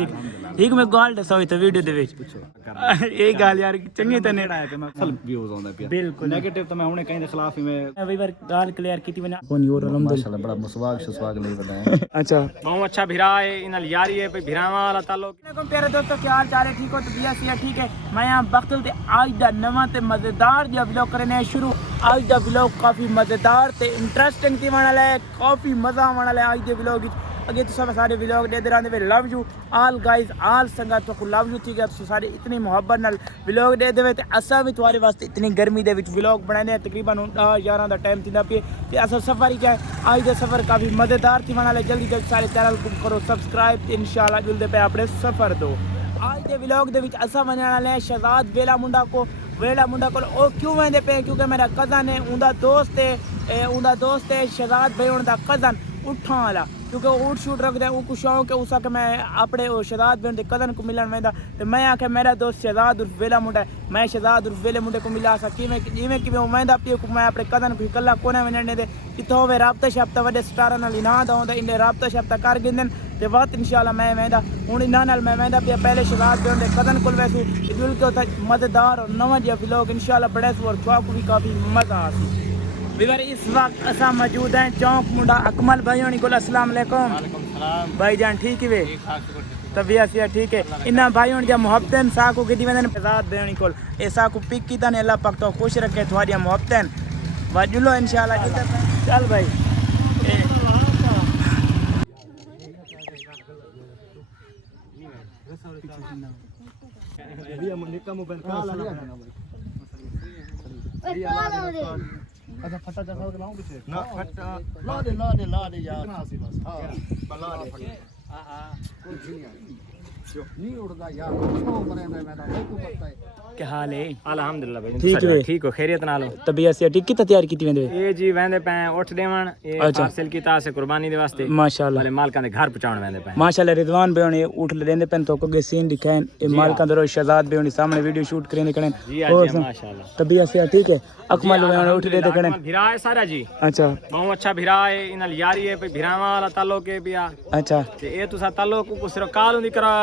एक मैं गाल दसा हुई तो वीडियो दे विच ये गाल यार चंगी तने है कि मैं असल व्यूज आਉਂਦਾ ਪਿਆ बिल्कुल नेगेटिव तो मैं हुणे कहीं दे खिलाफ ही मैं कई बार गाल क्लियर की मैंने कौन और माशाल्लाह बड़ा मुसवाग नहीं बताया अच्छा बहुत अच्छा भिरा है इनल यारी है भिरावा वाला ताल्लुक वालेकुम प्यारे दोस्तों क्या हाल चाल है ठीक हो तो बिया सिया ठीक है मैं यहाँ बख्तल ते आज दा नवा ते मजेदार जो व्लॉग करने शुरू आज दा व्लॉग काफी मजेदार ते इंटरेस्टिंग थी वाला है काफी मजा आने वाला है आज दे व्लॉग अगे तो सब सारे व्लॉग दे रहे वे love you all guys all संगत तो लव यू ठीक है तो सारे इतनी मोहब्बत नाल व्लॉग दे देवे ते असा भी तुम्हारे वास्ते इतनी गर्मी दे विच व्लॉग बनाने तकरीबन 10-11 दा टाइम थींदा पे ते असा सफर ही क्या है आज दा सफर काफी मजेदार थी वाला जल्दी जल्दी सारे चैनल को करो सब्सक्राइब इंशाल्लाह जुलदे पे अपने सफर दो आज दे व्लॉग दे विच असा वणने वाले हैं शहजाद वेला मुंडा को ओ क्यों वेंदे पे क्योंकि मेरा कज़न है उनदा दोस्त है शहजाद भाई उनदा कज़न उठा वाला क्योंकि ऊट शूट रखते हैं उनको शौक है उसका कि मैं अपने शहजाद भाई उनके कज़न को मिलन वेंदा तो मैं आखे मेरा दोस्त शहजाद उर्फ वेला मुंडा है मैं शहजाद उर्फ वेले मुंडे को मिला सा कि मैं वेंदा पियो को मैं अपने कज़न को कल्ला कोने वञण दे किथों होवे राबता शाबता वॾे स्टारां नाल इना दा इन्हें राबता शाबता कर गिंदन ते वक्त इंशाल्लाह मैं वेंदा हुण इना नाल मैं वेंदा पिया पहले शहजाद भाई उनके कज़न को वैसू जुल के उथा मज़ेदार और नवां जिहा व्लॉग इंशाल्लाह बड़े और चौक भी काफ़ी मज़ा आसी विवर इस वक्त असा मौजूद हैं चौक मुंडा अकमल भाई होनी को अस्सलाम वालेकुम भाई जान ठीक है वे तबियत सिया ठीक है इन्ना भाई होनी जा मोहब्बतन साकू किदी वंदन आजाद भाई होनी को ए साकू पिक की तने अल्लाह पाक तो खुश रखे तुम्हारी मोहब्बतन वाजुलो इंशाल्लाह चल भाई अच्छा फटा चखा के लाऊं पीछे ना फटा ला दे यार बस हां बला दे हां कुछ नहीं उड़दा यार क्यों बनेंदा मैं तो को पता है क्या हाल है अल्हम्दुलिल्लाह भाई ठीक है ठीक हो खैरियत नाल हो तबियत से ठीक कितना तैयार की वेंदे ये जी वेंदे पे उठ देवन ये पार्सल कीता से कुर्बानी दे वास्ते माशाल्लाह वाले मालकां दे घर पहुंचाउण वेंदे पे माशाल्लाह रिजवान भाई होने उठ लेंदे पेन तो को सीन दिखाएं ये मालकां दरो शहजाद भाई होने सामने वीडियो शूट करने करें जी माशाल्लाह तबियत से ठीक है अकमल भाई होने उठ लेते करें भिरा है सारा जी अच्छा बहुत अच्छा भिरा है इनल यारी है पे भिरावा वाला ताल्लुक है पिया अच्छा ते ए तुसा ताल्लुक को सिर्फ काल हुंदी करा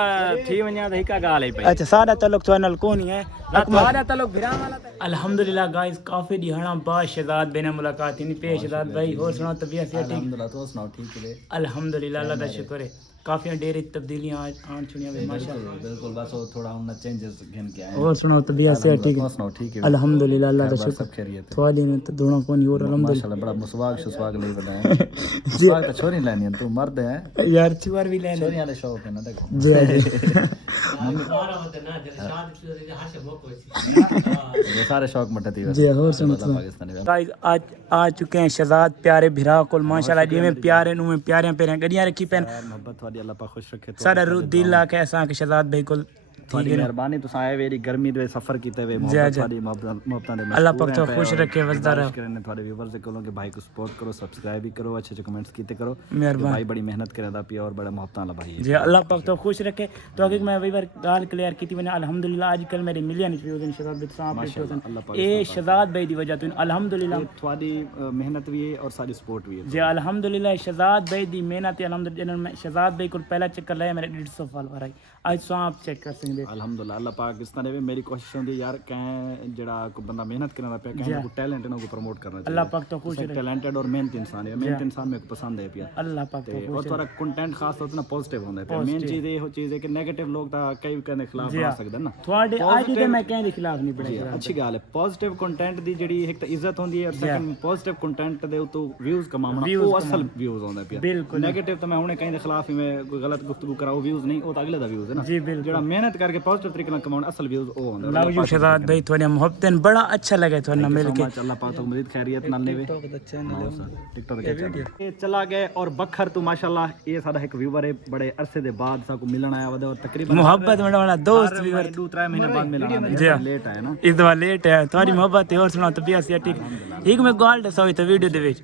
थी वन्या त हिका गाल है पे अच्छा सारा ताल्लुक चैनल कौन ही है सारा ताल्लुक भिरावा वाला अल्हम्दुलिल्लाह गाइस काफी दिहाना बाद शहजाद भाई ने मुलाकात ही नहीं पे शहजाद भाई और सुनाओ तबियत से ठीक अल्हम्दुलिल्लाह तो सुनाओ ठीक है अल्हम्दुलिल्लाह अल्लाह का शुक्र है काफी डेरी तब्दीलियां आज आन चुनिया में माशाल्लाह बिल्कुल बस वो थोड़ा उन चेंजेस घन के आए और सुनाओ तबियत से ठीक है सुनाओ ठीक है अल्हम्दुलिल्लाह अल्लाह का शुक्र सब खैरियत है थोड़ी में तो दोनों कौन और अल्हम्दुलिल्लाह माशाल्लाह बड़ा मुसवाग नहीं बताया मुसवाग तो छोरी लेनी है तू मर्द है यार चुवर भी लेने छोरी वाले शौक है ना देखो जी ये सारे शौक मटती है जी और सुनो पाकिस्तानी गाइस आज आ चुके हैं शहजाद प्यारे भिरा को माशाल्लाह जी में प्यारे नु में प्यारे प्यारे गड़ियां रखी पेन मोहब्बत वाली अल्लाह पाक खुश रखे सारा रूह दिल ला के ऐसा के शहजाद भाई को ठीक है मेहरबानी तुस आए वेरी गर्मी दे सफर कीते हुए मोहब्बत वाली मोहब्बतां दे अल्लाह पाक तो खुश रखे वसदा रहे करने थोड़े व्यूअर्स से कहो कि भाई को सपोर्ट करो सब्सक्राइब भी करो अच्छे अच्छे कमेंट्स कीते करो मेहरबानी भाई बड़ी मेहनत करदा पिया और बड़ा मोहब्बतां वाला भाई है जी अल्लाह पाक तो खुश रखे तो आगे मैं वही बार गाल क्लियर की थी मैंने अल्हम्दुलिल्लाह आजकल मेरे मिलियन व्यूज इन शहजाद भाई साहब ए शहजाद भाई दी वजह तो अल्हम्दुलिल्लाह थोड़ी मेहनत भी है और सारी सपोर्ट भी है जी अल्हम्दुलिल्लाह शहजाद भाई दी मेहनत अल्हम्दुलिल्लाह शहजाद भाई को पहला चक्कर लाया मेरे 150 फॉलोअर आई आज सो आप चेक कर सकते अल्हम्दुलिल्लाह अल्लाह पाकिस्तान में मेरी कोशिश होंदी यार कहीं जेड़ा को बंदा मेहनत करना पे कहीं को टैलेंट ना को प्रमोट करना चाहिए अल्लाह पाक तो खुश रखे टैलेंटेड और मेहनत इंसान है मेहनत इंसान मेरे को पसंद है पिया अल्लाह पाक तो और थोड़ा कंटेंट खास होता ना पॉजिटिव होता है मेन चीज ये हो चीज है कि नेगेटिव लोग ता कई कहने खिलाफ आ सकदे ना थोड़े आज दे मैं कहीं दे खिलाफ नहीं पड़े अच्छी गल है पॉजिटिव कंटेंट दी जेड़ी एक तो इज्जत होंदी है और सेकंड पॉजिटिव कंटेंट दे तो व्यूज कमाना वो असल व्यूज होंदा पिया नेगेटिव तो मैं हुणे कहीं दे खिलाफ ही मैं कोई गलत गुफ्तगू कराओ व्यूज नहीं वो तो अगले दा व्यूज है ना जी बिल्कुल जेड़ा मेहनत करके पॉजिटिव तरीके नाल कमाना असल व्यूज ओ होंदा लव यू शहजाद भाई थोड़ी मोहब्बत बड़ा अच्छा लगे थोड़ा मिल के अल्लाह पाक तो मजीद खैरियत नाल लेवे टिकटॉक के चैनल ये चला गए और बखर तू माशाल्लाह ये साडा एक व्यूअर है बड़े अरसे दे बाद सा को मिलना आया और तकरीबन मोहब्बत वाला दोस्त व्यूअर 2-3 महीने बाद मिलना जी लेट है ना इस बार लेट है थोड़ी मोहब्बत है और सुना तबियत से ठीक एक मैं गाल दसा हुई तो वीडियो दे विच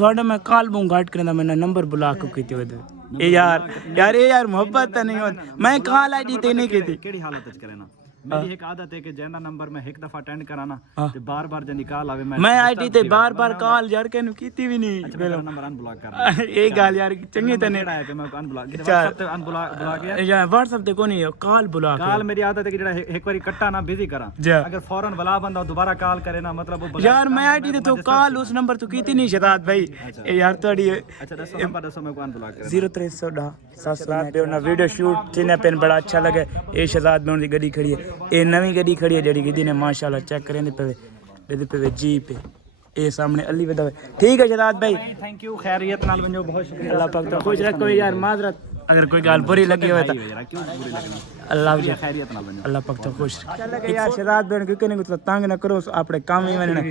थोड़ा मैं कॉल बूं घाट करना मैंने नंबर ब्लॉक कीते वदे ए यार ये यार मोहब्बत नहीं होत मैं कॉल आईडी ते नहीं कीती केड़ी हालत च करे ना मेरी एक आदत है कि जेंदा नंबर मैं एक दफा अटेंड कराना ते बार-बार जंदी कॉल आवे मैं आईडी ते बार-बार कॉल यार केनु कीती भी नहीं अच्छा मेरा नंबर अनब्लॉक कर ਇਹ ਗੱਲ ਯਾਰ ਚੰਗੀ ਤਨੇ है कि मैं अनब्लॉक WhatsApp ते अनब्लॉक गया ਜਾਂ WhatsApp ਤੇ ਕੋਈ ਨਹੀਂ ਕਾਲ ਬੁਲਾ ਕੇ कॉल मेरी आदत है कि जेड़ा एक बारी कट्टा ना बिजी करा जा। अगर फौरन बुला बंदा दोबारा कॉल करे ना मतलब वो यार मैं आईडी ਤੇ ਤੋਂ ਕਾਲ ਉਸ ਨੰਬਰ ਤੋਂ ਕੀਤੀ ਨਹੀਂ ਸ਼ਦਾਦ ਭਾਈ ਇਹ ਯਾਰ ਤੁਹਾਡੀ अच्छा दसो मैं को अनब्लॉक कर 0310 ससलात पे ना वीडियो शूट थी पेन बड़ा अच्छा लगे ये शहजाद में उनकी गड्डी खड़ी है ये नवी गड्डी खड़ी है जड़ी गड्डी ने माशाल्लाह चेक करें पे जीप है ये सामने अली बदा ठीक है शहजाद भाई थैंक यू खैरियत नाल बनो बहुत शुक्रिया अल्लाह पाक तो खुश रखो यार माजरत अगर कोई गाल बुरी लगी हो तो क्यों बुरी लगनी अल्लाह खैरियत नाल बनो अल्लाह पाक तो खुश रखे यार शहजाद बहन क्योंकि नहीं कुछ तंग ना करो अपने काम ही मैंने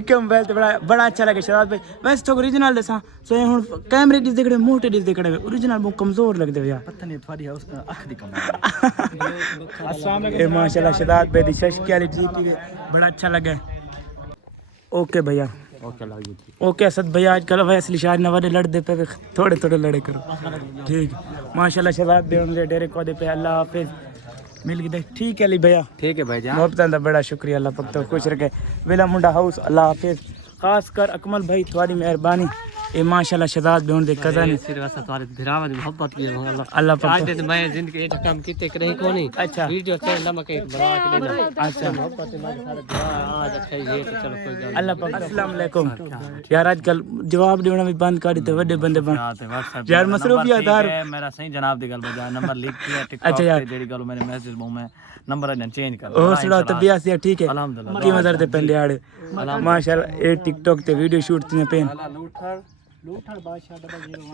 एक मोबाइल तो बड़ा अच्छा लगे शहजाद भाई वैसे तो ओरिजिनल दसा सो हुन कैमरे डिस देखड़े मोटे डिस देखड़े ओरिजिनल बहुत कमजोर लगदे हो यार पता नहीं थोड़ी उस अख दी कम अस्सलाम ए माशाल्लाह शहजाद भाई दी शश क्वालिटी की बड़ा अच्छा लगा ओके भैया ओके असद भैया आजकल वैसे लिशार न वाले लड़ते पे थोड़े थोड़े लड़े करो ठीक माशाल्लाह शहजाद भाई उनके डेरे को दे पे अल्लाह हाफिज मिल गए ठीक है अली भैया ठीक है भाईजान मोहब्बत दा बड़ा शुक्रिया अल्लाह पाक तो खुश रखे वेला मुंडा हाउस अल्लाह हाफिज खास कर अकमल भाई तुम्हारी मेहरबानी ए माशाल्लाह शहजाद भाई दे कदर नहीं सिर्फ ऐसा तुम्हारे भिरावा दी मोहब्बत की है अल्लाह पाक आज मैं जिंदगी एक काम कीते करे को नहीं अच्छा वीडियो से नमक एक बना के देना अच्छा मोहब्बत हमारे सारे भिरा आज अच्छा ये तो चलो कोई गल अल्लाह पाक अस्सलाम वालेकुम यार आजकल जवाब देना भी बंद कर देते बड़े बंदे बन व्हाट्सएप यार मसरूफियत यार मेरा सही जनाब दी गल बजा नंबर लिख के टिकटॉक अच्छा यार। ते जेडी गल मैंने मैसेज मुंह में नंबर ने चेंज कर ओ सुना तबियत से ठीक है अल्हम्दुलिल्लाह। की मदर ते पहले आड़े माशाल्लाह ए टिकटॉक ते वीडियो शूट थी पेन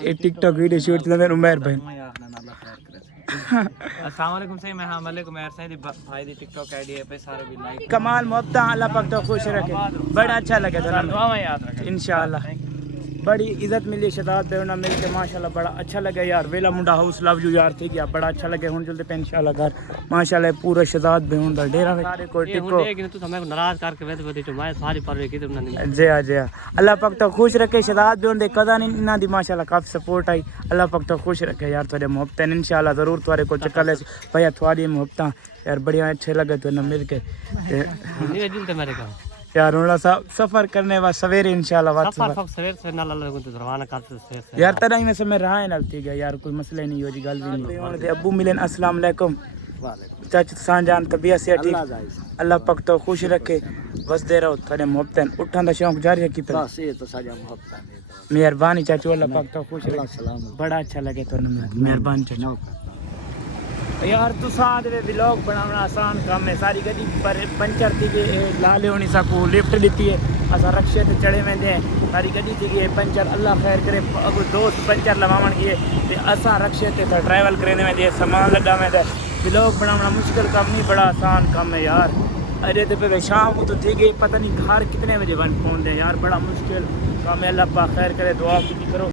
ए टिकटॉक वीडियो शूट थी मेरे उमर भाई अस्सलाम वालेकुम सही मैं हां वालेकुम यार सही भाई दी टिकटॉक आईडी है पे सारे भी लाइक कमाल मोहब्बत अल्लाह पाक तो खुश रखे बड़ा अच्छा लगे तो दुआ में याद रखें इंशाल्लाह बड़ी इज्जत मिली शहजाद बेवना मिल के माशाल्लाह बड़ा अच्छा लगे यार वेला मुंडा हाउस लव यू यार ठीक है बड़ा अच्छा लगे हुन जल्दी पे इंशाल्लाह घर माशाल्लाह पूरा शहजाद बेवन दा डेरा वे सारे को ये टिको हुंदे कि तू हमें नाराज करके वेद वेद तो मैं सारी परवे की तुमने नहीं जय अल्लाह पाक तो खुश रखे शहजाद बेवन दे कदा नहीं इना दी माशाल्लाह काफी सपोर्ट आई अल्लाह पाक तो खुश रखे यार थोड़े मोहब्बत इंशाल्लाह जरूर तुम्हारे को चक्कर ले भैया थोड़ी मोहब्बत यार बढ़िया अच्छे लगे तो ना मिल के नहीं जिंदे मेरे का यार उन्होंने सफर करने बाद सवेरे इंशाल्लाह सफर सब सवेर से ना लग तो रवाना करते से यार तरह में से मैं रहा है ना ठीक है यार कोई मसला नहीं हो जी गल भी नहीं अब्बू मिलन अस्सलाम वालेकुम चाचा सान जान तबीयत से ठीक अल्लाह पाक तो खुश रखे बस दे रहो थोड़े मोहब्बत उठन दा शौक जारी रखी पे बस ये तो साजा मोहब्बत मेहरबानी चाचू अल्लाह पाक तो खुश रखे बड़ा अच्छा लगे तो मेहरबानी चाचू यार तू साथ में व्लॉग बनाना आसान काम है सारी गड्डी पर पंचर थी कि लाले होनी सको लिफ्ट दी है असा रक्शे ते चढ़े वेंदे सारी गड्डी थी कि पंचर अल्लाह खैर करे अगर दोस्त पंचर लवावन किए ते असा रक्शे ते ट्रैवल करने में दे सामान लगा में दे व्लॉग बनाना मुश्किल काम नहीं बड़ा आसान काम है यार अरे तो पे शाम तो थी गई पता नहीं घर कितने बजे बन पहुंचते यार बड़ा मुश्किल काम है अल्लाह पाक खैर करे दुआ की करो